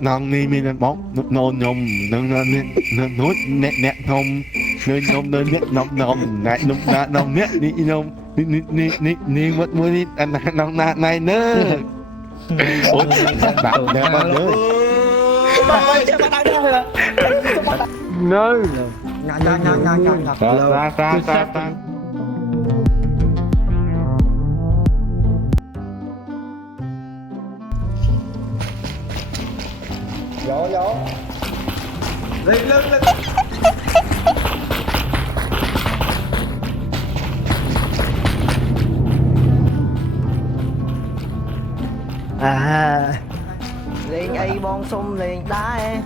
nong ni mi lên bóng nôn nhom nôn nút nẹt nẹt thông nơi nhom nơi nẹt nong nẹt nong nẹt ni nhom ni mất mua đi anh nong này nữa ôi bạn đẹp mà nữa nơi ra Vô lên lên lên liền ai bon xung liền đá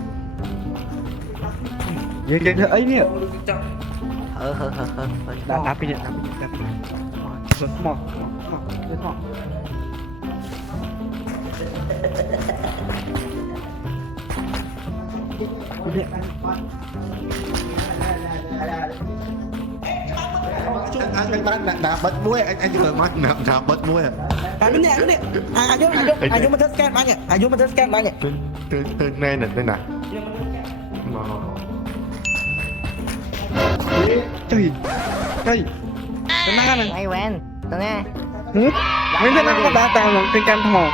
vậy ấy nè đạp cái gì đạp rất mỏ anh đạp bật muối anh vừa mắt đạp bật muối à đúng nè ayo mình thích scan banyak ayo mình thích scan banyak từ này nè trời tenang kan ai quen tao nghe mấy cái nó đã tao một cái cam thò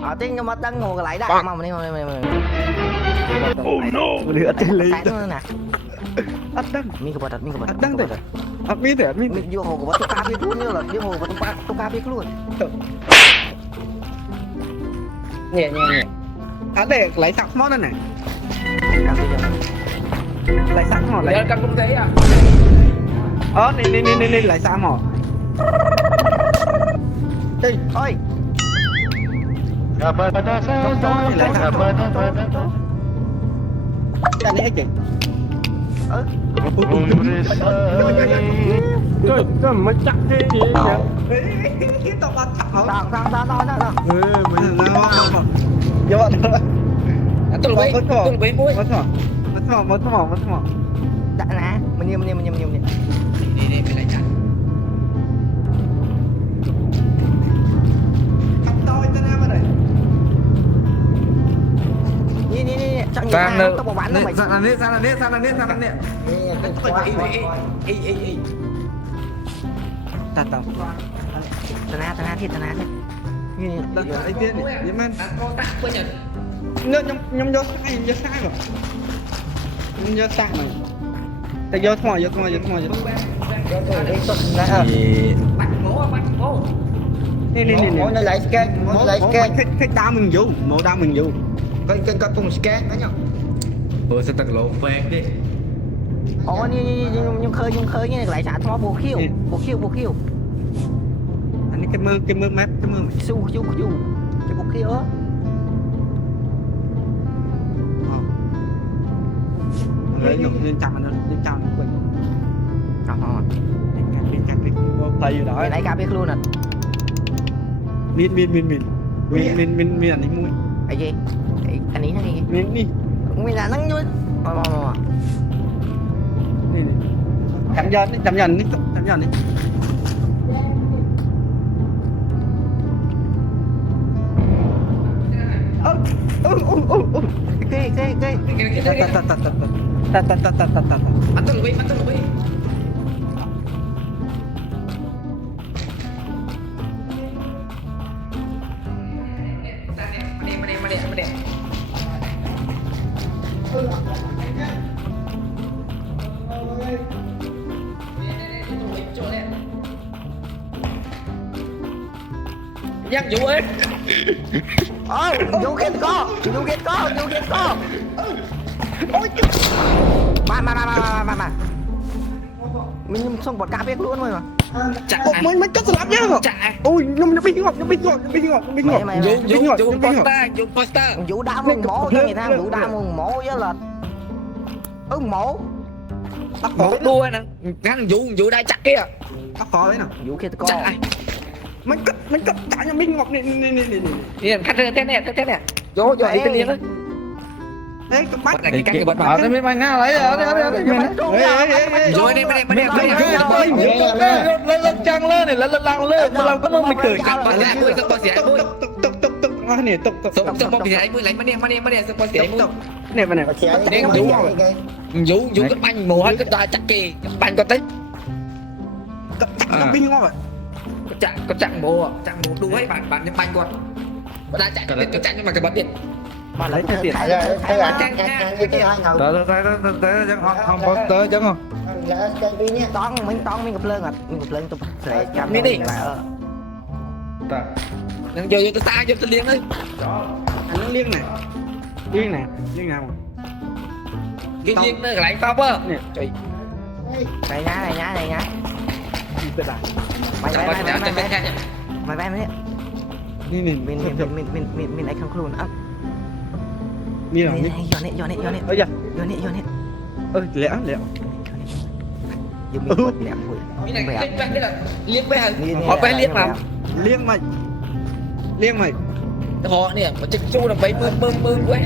họ tiếng nó mất đắng ngồi lại đá mà mình oh no lửa trên ly nữa nè ắt đăng mi cái bật ắt đăng đấy mi thế mi vô hồ của bật cá biết luôn như là vô hồ của tao cá biết luôn nhẹ để lấy sạc món này lấy sạc mỏ lấy cầm không thấy à này lấy sạc mỏ đi ơi cái này kì trời mới chắc thế gì nhỉ tao bắt chặt hả tao mình vô tôi đã nè mình nhầm đi phải lấy chặt không tôi tên em ở đây nè chẳng những tao bỏ bán mày sang là nè tao tao tao thiết như ấy tiên này nhưng mà nó nhom vô sai rồi nhom sai mà ta vô thò nè mỗi nơi lại scan cái đau mình vô cái tung scan đó nhá sẽ tật lộ phẹt đi ồ nhưng khơi như lại xả thó bộ khiêu anh ấy cái mưa map cái mưa su cái bộ khiêu á lấy lên chạm nó quên lên chạm play rồi đó cái này cá biết luôn à min anh đi mua cái gì anh ấy gì min mình là nắng nhuyễn nè chạm dần đi cái bắn tao lùi mà đẹp nhắc vụ ấy vô kia có ôi mà mình xong bọt cá biết luôn rồi mà chặt mới cắt sập nhá ôi nó bị ngọt dùng poster vũ đá mừng mổ cho người ta vũ đá mừng mổ với là mổ mổ đua nè ngăn vụ đây chặt kia bắt khó đấy nào vũ kia có mình cắt cả nhà mình ngọc nè cắt thế này vô ấy tên liền đấy đấy bắt này cái bật bảo nó mới ngã lấy rồi đây lên trăng lên này lên lăng lên làm có mình cười cắt bật lại tôi sẽ มาเนี่ยตก Sụp bông thì lấy mà nè sụp bông thì lấy mua เนี่ยมันเนี่ย เสีย เด้งดู Dụ cái banh mùa hết cái đai chắc kì banh có tích กับจังบินงอ có chặn mùa đu ấy bạn những banh con đã chạy cái chạy nhưng mà cái bật điện มาเลยจะเสีย ถ่ายเลยถ่ายเลยnhư cái hai ngầu tớiจังห้องtớiจังห้อง là cái bi nhé toán mình gặp lơn à mình gặp lơn tụi sẽ chăm lại đang vô tôi xa vô tôi liên đấy อันนั้นเลี้ยงไหนเลี้ยงไหนเลี้ยงไหน cái liên nó lại không á trời này nhá เป็นไร mày bay đấy นี่นี่ mình lại không luôn á นี่หรอ này giòn này เอ้ยอย่า giòn này เอ้ยแล้ว dùng mình bật đẹp rồi cái này cái là liên với họ phải liên mà เลี้ยงมาเลี้ยงมา họ nè mà chân chu là mấy mương quá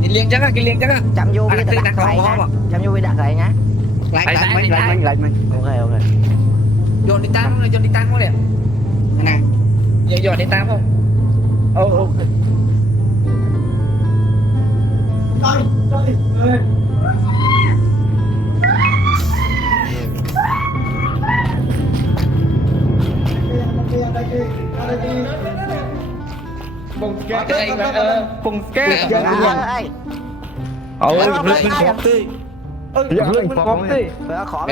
cái liên chắc á chăm vô với đặt lại nhá chăm vô với đặt lại nhá lại mình ok dồn đi tăng quá nè nè giờ dồn đi tăng không ô bùng cái cái mình phóng tê mình phóng tê khó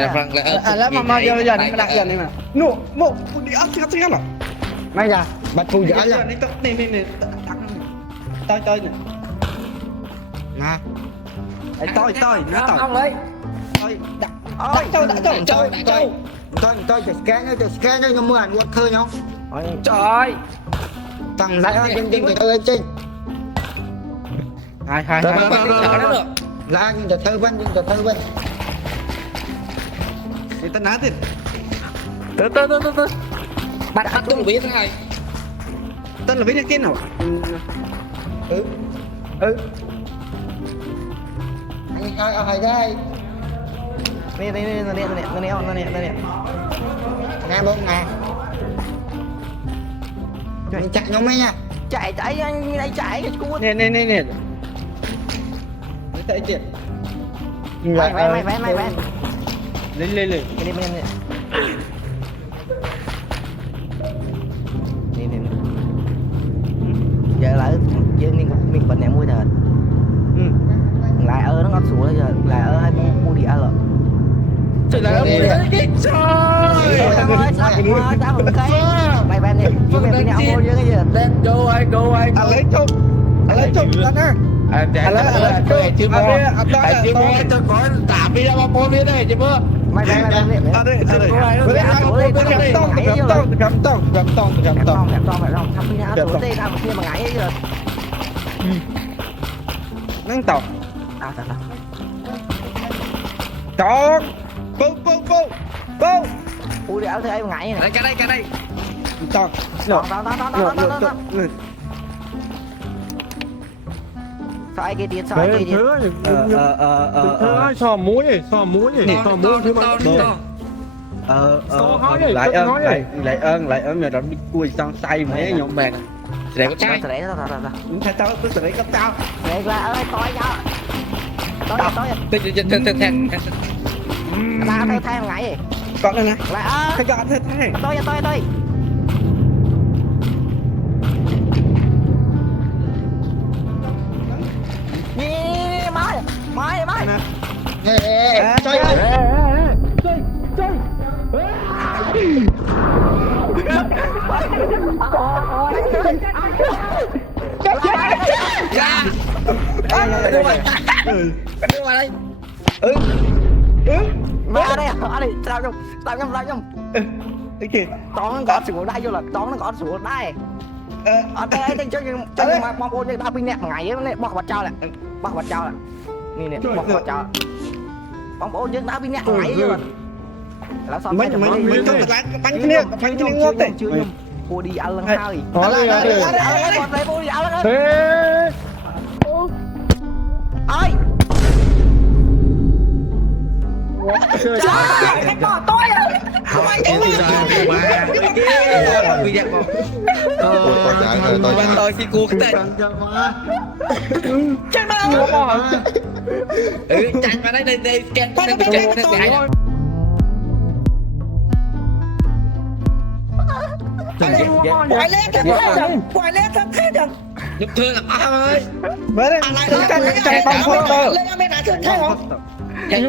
แล้วมาเยอะๆนี่มันดักอย่างนี้มาโน่โม่คุณดิอัดสิครับหรอไม่จ้ะบัดปูเยอะๆนี่ต้องนี่ดักต้อยเนี่ยนะไอ้ต้อยนะต้อย không lấy ต้อยดักต้อย tôiจะสแกนnó mượn quật khơi nhau trời thằng lại trên tôi trên hai là nhưngจะthơ vănนี่ต้นน้ำติด bắt tôi biết thế này ต้นเราไม่ได้กินหรอ anh hỏi đây nè nghe bông nè mình chạy nhau mấy nha chạy anh đây chạy cái cú เนี่ยไม่ใช่เจ็ด mày lên cái đi bên này nè giờ lại giờ mình bệnh này mua thật lại nó ngọt sủa giờ lại hai mua đi ăn rồi trời là ơi cái trời mày bên này chứ mày bên nào mua chứ cái gì lên go ai lấy chục lên á cái chứ mua tôi có tạm đi ra mua biết đây chứ mua mày bên này cầm tông thằng phi nào sủa tê nào mà kia mà ngại chứ nắng tàu thật chọn bô ui đi áo thế em ngại này cái đây chọn đó sao ai kia tiền sao ai kia tiền sò muối thứ mà lại ơn nhà đóng đi cùi xong say mấy nhóm bạn để có trai để đó những thay tao tôi sẽ cấp tao để ra ơi tối thằng ta theo theo ngại gì còn đây nè lại cái gọn thế tôi mai chơi ra đưa vào đây mà đây ở đây tao nhầm cái gì tao nó gọt sủa đây vô là tao nó gọt sủa đây ở đây cho mà bom ôn như tao pin nè ngày ấy bọc vào trao lại nè bọc vào trao bom ôn như tao pin nè ngày ấy rồi là sao mình không phải bánh cái này ngon đấy chưa nhầm cô đi ăn lần hai có đây cô đi ăn lần ơi cái bỏ tôi bây giờ còn Tôi chạy rồi tôi chạy. tôi khi cuộc tên Chắc đâu chạy vào đây đây scan chạy quay lép thấp thế rồi giúp thương là ơi Bữa đây chạy bóng phốt tơ lên bên này thượng thế không chạy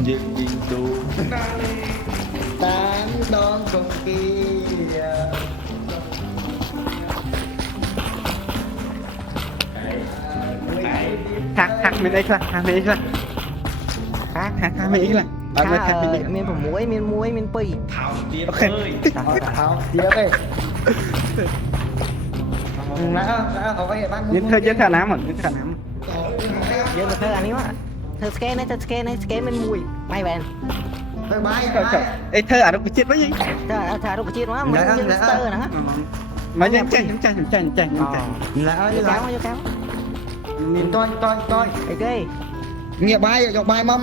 Dừng tu. tán đón con kia Thạc mình ấy là thạc mình ấy là thạc mình ấy là bạn mới thạc mình ấy miềnผมmuối miền pì ok thảo tiếp đi đã có cái bác nhìn thơ nám à nhìn thơ nám giờ thơ anh á thơ scan bên mùi may bèn thơ bay ê thơ à đâu có chết với gì thơ đâu có chết quá mình tơ nè mà nhanh chạy lỡ vô cáo nhìn tôi ok nghe bài dọc bài mà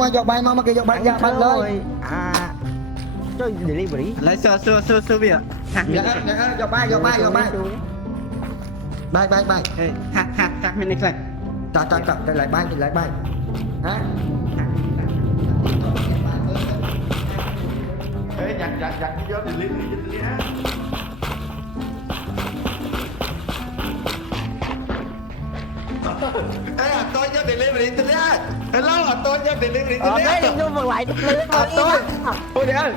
cái dọc bài ra bàiเลย à cho delivery lấy sơ bây giờ thạc mình dọc bài bài thạc mình ấy là trời lại bài hả Ê dặn vô delete đi á. Ê tôi cho delivery tin á. Hello tôi cho delivery tin á. đây vô vừa lại tôi ôi đấy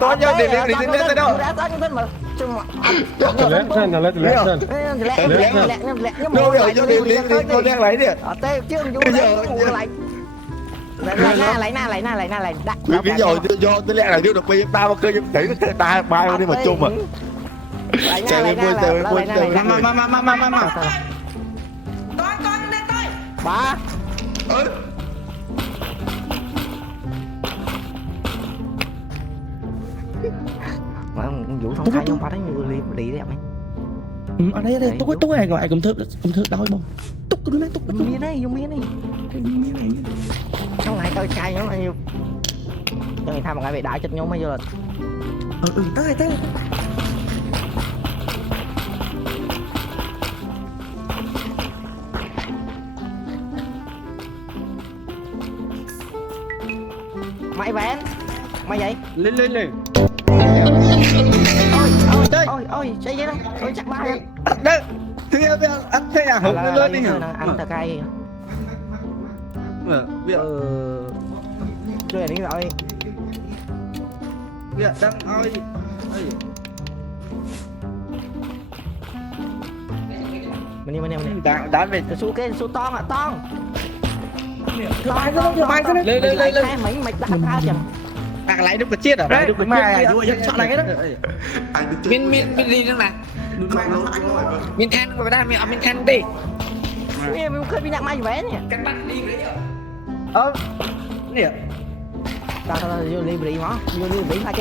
tôi cho delivery tin á đâu đã tới tên mà chung mà Đâu bây giờ cho delivery tôi đang lấy đi. tê chứ vô lại lại Ví dụ do tôi lẽ là đưa được bây tao mà cơ giúp tỷ ta bay đi mà chung mà. mà ba mà vũ không thay không phải nhiều đi đẹp ấy ở đây tôi này gọi cầm thước đói bông túc cái này túc dùng miếng này trong này tôi cay lắm nhiều cho người ta một ngày bị đại chật nhau mới vô là tới mày vén mày vậy lên ôi chơi vậy đó ôi chắc ba đấy thứ ăn thế à hộp lên đi ăn thật cay rồi đi rồi đang ơi mình đá về số cái số to mà to bài cái này lên mấy mày đặt thao chừng lại đúng cái chết à đấy mà đuổi chọn này cái đó mình đi nữa mà mình than vào đây mình than đi mình khơi bị nặng mai vén nhỉ cắt bắt đi đấy nè tao vô library mà vô library phải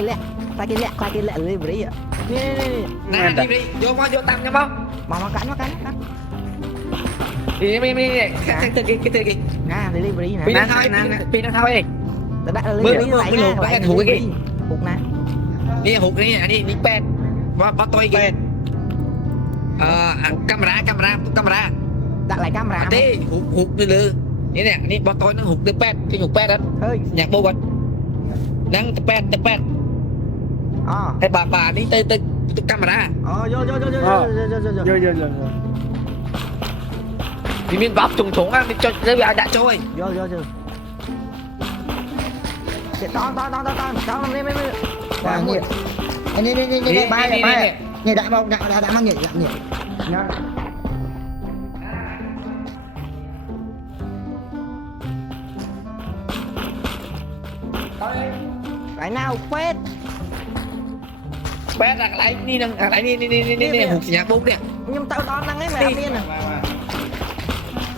cái lẹ library à nè đi đi vô tăng nha không mà cắn đi cái từ kì nè library nè pin nó thôi đã library lại nè cái hụt cái hụt nè đi hụt đi pen bắt tôi kì camera đặt lại camera đi hụt lưนี่เนี่ยนี่บอลตัวนั่งหุบดึงแป้นที่หุบแป้นนั้น เฮ้ย อยากโบกันนั่งตะแป้นอ๋อ ไอ้บ่านี่ตึกกัมมา อ๋อโยมีมินบับtrùngอ่ะมีจนได้bị đã trôi โยเจ็ดตอนไม่นี่bàiนี่đã mang nhỉ lại nào phếtแป้นอะไรนี่นั่งอะไรนี่หุบสีอยากโบเนี่ย nhưng tao đón đang ấy mày làm điên à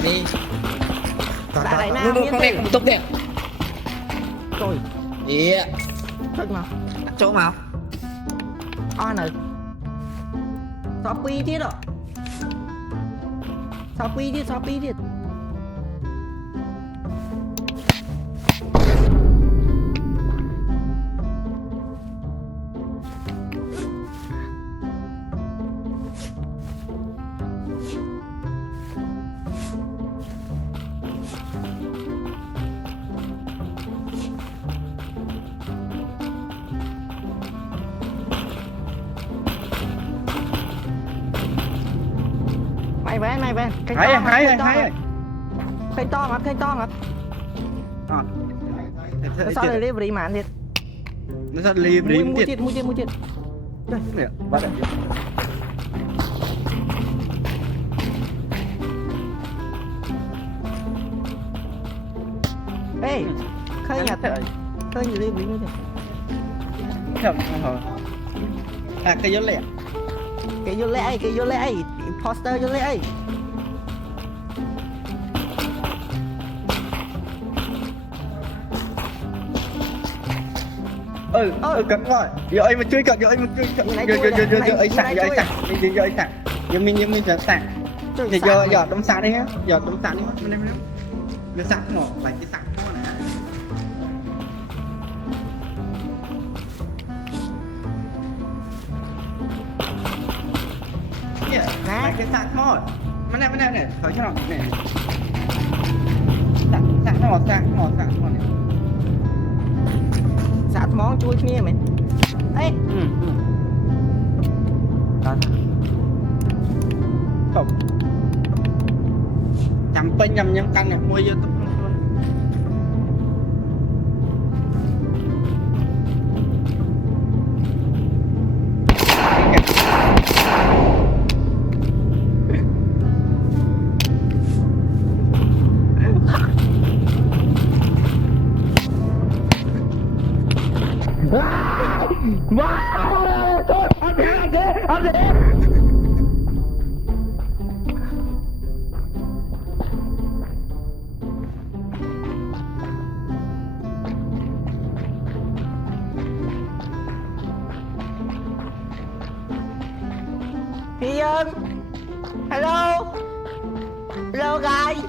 นี่ lại nào นู่นข้างในผมตุ๊กเนี่ย rồi นี่ thích mà โจ้มา on rồi Shopee chứ đó Shopee chứ này ven Hay kênh to mà nó sao lại delivery mà anh thiệt nó sao delivery mua chết nè bắt được ê khơi delivery mua chết chậm hả cái vô lẹ cái vô lẹ poster vô lẹ cẩn rồi giờ anh mà chui cẩn giờ anh anh sẵn giờ mình sẵn thì giờ đóng sẵn đi ha giờ đóng sẵn đi nó sẵn ngỏ lại cái sẵn thôi nè lại cái sẵn thôi mà này thôi cho nó nè sẵn ngỏ này sẵn món chui kia mày ê không nhắm bên nhắm căng này mua vô Phi Dân hello guys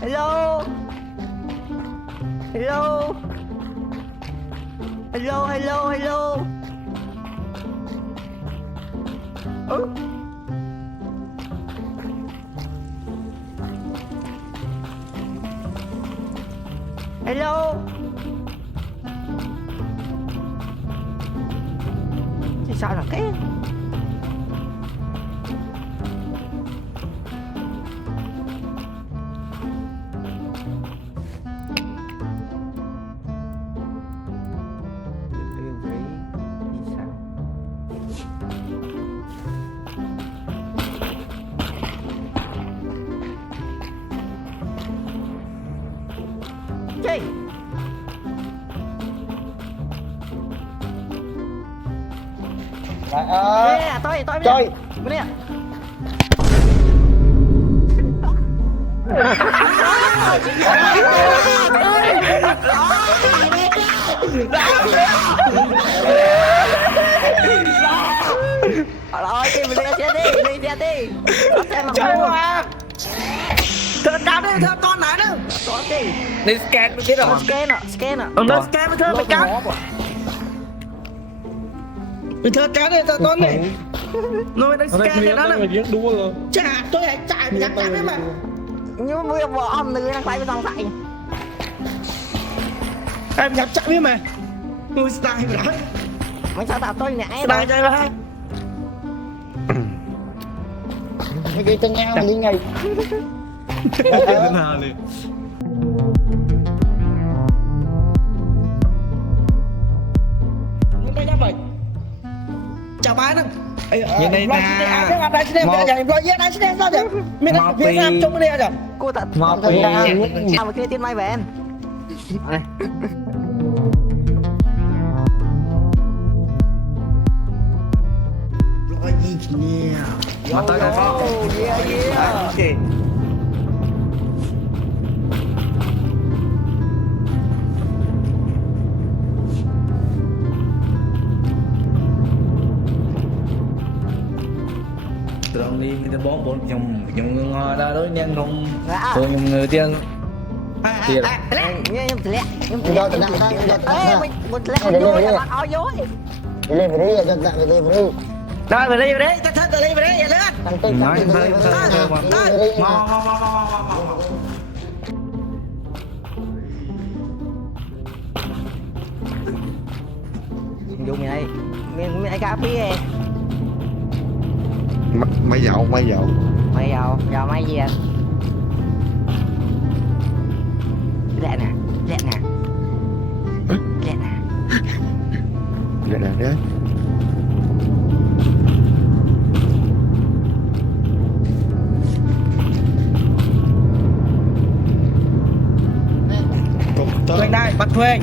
hello hello thì sao là cái gì nè tôi chơi bên đây rồi tìm mình đi chết đi có thêm mà chơi mà thợ cao đi thợ con này nữa có gì đi scan mới biết rồi scan à nó scan với thợ cá mình thợ cá này thợ con này nó đang scan cái đó này đua rồi chả tôi lại chạy chặt chắn đấy mà nhưng mà bây giờ ông người đang quay với dòng chạy em nhập chặt biết mà người style rồi đó mày sao tao tôi nhảy style chơi mà cái gì chân nhau đi ngay chào bái đó như này nè Việt Nam trong cái này rồi cô thật mà mà kia tiên mai về em rồi gì nè mà tới đây không yeah trường đi người ta bón bốn chồng ngồi ra đối nhân không tôi nhung người tiên tiền nhưng lẹ nhưng rồi một lẹ vui là ao dối delivery cho tặng delivery rồi về đây thật về đây vậy lên nói hơi dùng này mình ai cà phê Máy dậu. Mày giàu máy gì anh? Lẹ nè. Vậy là đấy. Thuê đây, bắt thuê.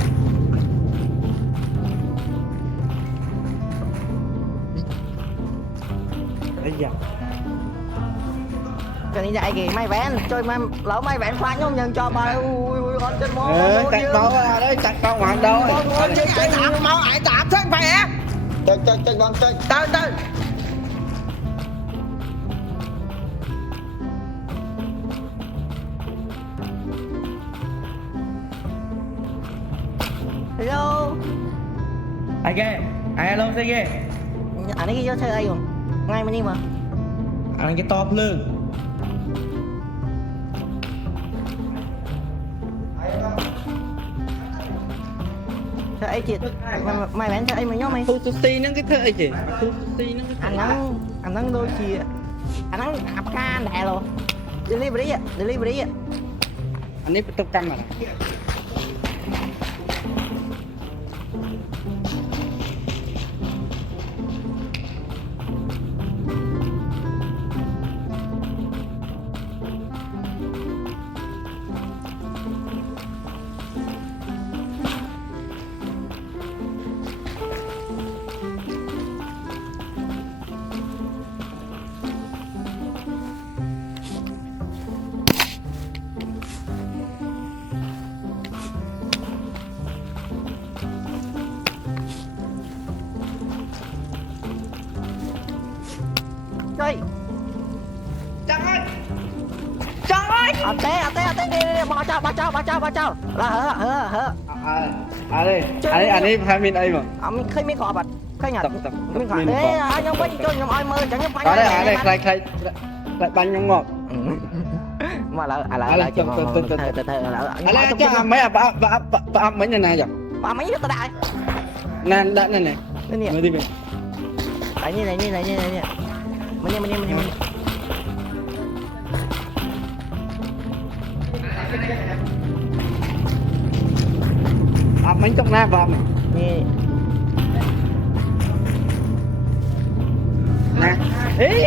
Cho nên dạy kì mày vén, chơi mày lỡ mày vén khoan nhông nhân cho bà con trên món. Chặt đâu đấy, chặt đâu ngoạn đâu. Chơi ai tạm mau ai tạm thế mày á. Chơi bóng chơi. Tới. Hello. Ai ghê? Ai alo xe ghê? Anh ấy vô chơi ai không? Ngay mà đi mà. Anh cái to lương. Chơi ai chị? Mày bán chơi ai mà nhớ mày? Thu ti nó cái thế gì? Thu ti nó cái. Anh nắng đôi chi ạ. Anh nắng ập ca đẻ rồi. Delivery ạ. Anh ấy tập căng mà. Chơi. Trời ơi. Té đi bỏ cho. Là hở. Anh ấy phải mình đây mà. Mình khơi mi cọp à. Khơi nhặt. Tập. Mình gọi thế anh không có gì cho nhóm ai mơ chẳng nhắm Ở đây khai lại bánh nhông ngọt. Mà lỡ Từ. Ở đây cho mấy mấy này vậy. Ba mấy đứa ta đại. Nè này. Nè. Mới đi về. Lại như này. Mình. Mấy trong na vào này. Nè. Nè. Ý.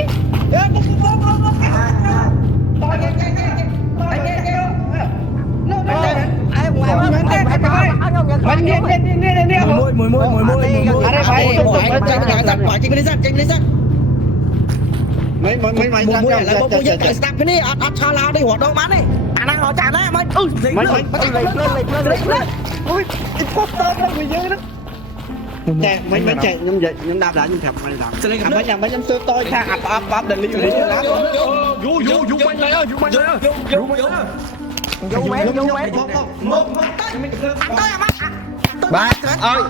Mấy chạy nhung vậy nhung đạp đã nhung thẹp mày làm mấy nhung sơ tôi tha ập để lưu đi đó Vụ quanh này á, vụ quanh này á. Vô mẹ. Anh tới à má. ba ơi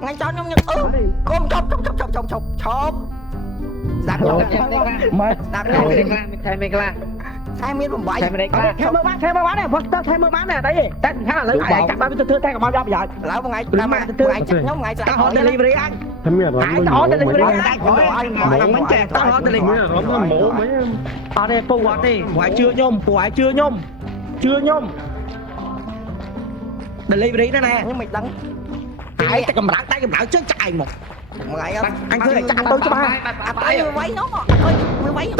ngay cho nhung con chop đặt rồi đặt rồi hai miếng bụng bậy theo mơ bán này vật theo mơ bán này đấy tết khá là lớn ai chặt bao thứ tay của bao giờ lỡ một ngày nhóm ngày tao hỏi delivery ăn ai tao hỏi delivery ăn hỏi bánh chè tao hỏi delivery ở đây phụ hỏi đi ngoại chưa nhôm delivery đó nè nhưng mày đắng ai cầm lạng trước chạy một ngày anh cứ chặt tôi cho ba tay mày váy nó mày váy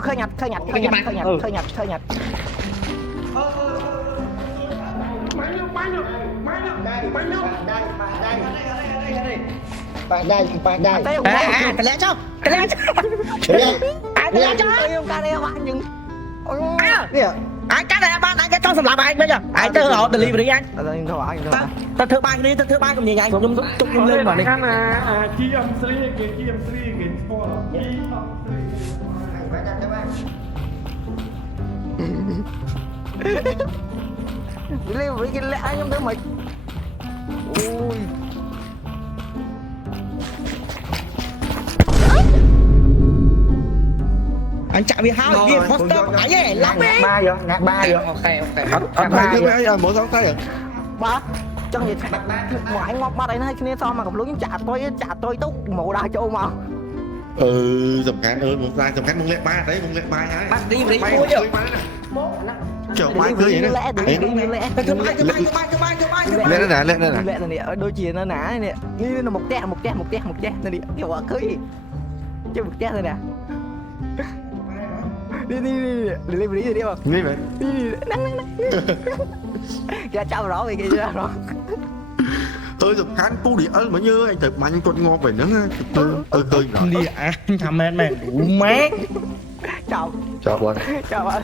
khơi nhặt Bạn đây cái lẽ cho ai cái lẽ cho không ca đây bạn nhưng Anh cái này ban anh cái cho sầm lạp anh bây giờ anh tới họ delivery anh anh thôi anh thôi ta thưa ban đi ta thưa ban cùng gì anh cũng tung lên vào đi delivery cái lẽ anh không tới mình ui anh chạy bị hao kia poster phải vậy lắm đi ngã ba vô ok Anh thấy cái mỗi sáu tay rồi. ba chân gì mà anh ngọc ba đây nó kia sao mà gặp lúa chả tôi túc mộ đa châu mà Sầm khán ơi, một tay sầm khán mông lẹ ba đấy, mông lẹ ba ấy. bắt đi đi Bay chơi má nè. Chờ mai cưới vậy đó. ta thưa ban Lẹ nó nè, lẹ nó nè. lẹ này nè đôi chìa nó nã này nè như nó một té này nè kiểu quả cưới chứ một té này nè đi delivery đi không Nghe vậy. đi nắng ra trao rõ vậy kia ra rõ Sầm khán cú đi ơi mà như anh thật mạnh con ngon vậy nữa. Cười rồi. đi anh thầm em mày đủ mát chào Chào bạn. chào bạn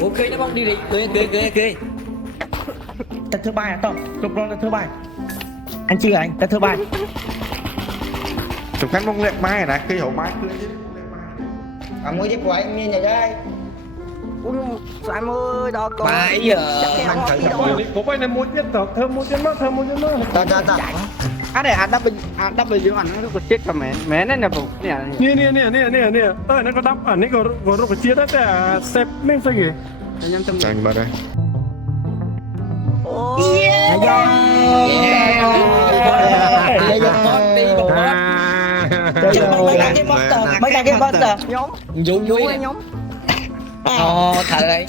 ok nó bông đi cười ta thưa ban to chụp luôn ta thưa ban anh chưa anh ta thưa ban Sầm khán mông lẹ mai nè, cái hậu mai cưới chứ. Mua giúp của anh như này đây. ui em ơi đó con Bây giờ anh thử Có phải là một nhất tộc thơm một chân mắt Ta anh này anh đắp về dưới anh nó có chết cho mẹ này nè phụ nè nó có đắp ảnh này có rục chia đóแต่xếp lên sao kì nhân tâm Anh ba đây. mấy cái poster nhóm Dũng vui nhóm thật đấy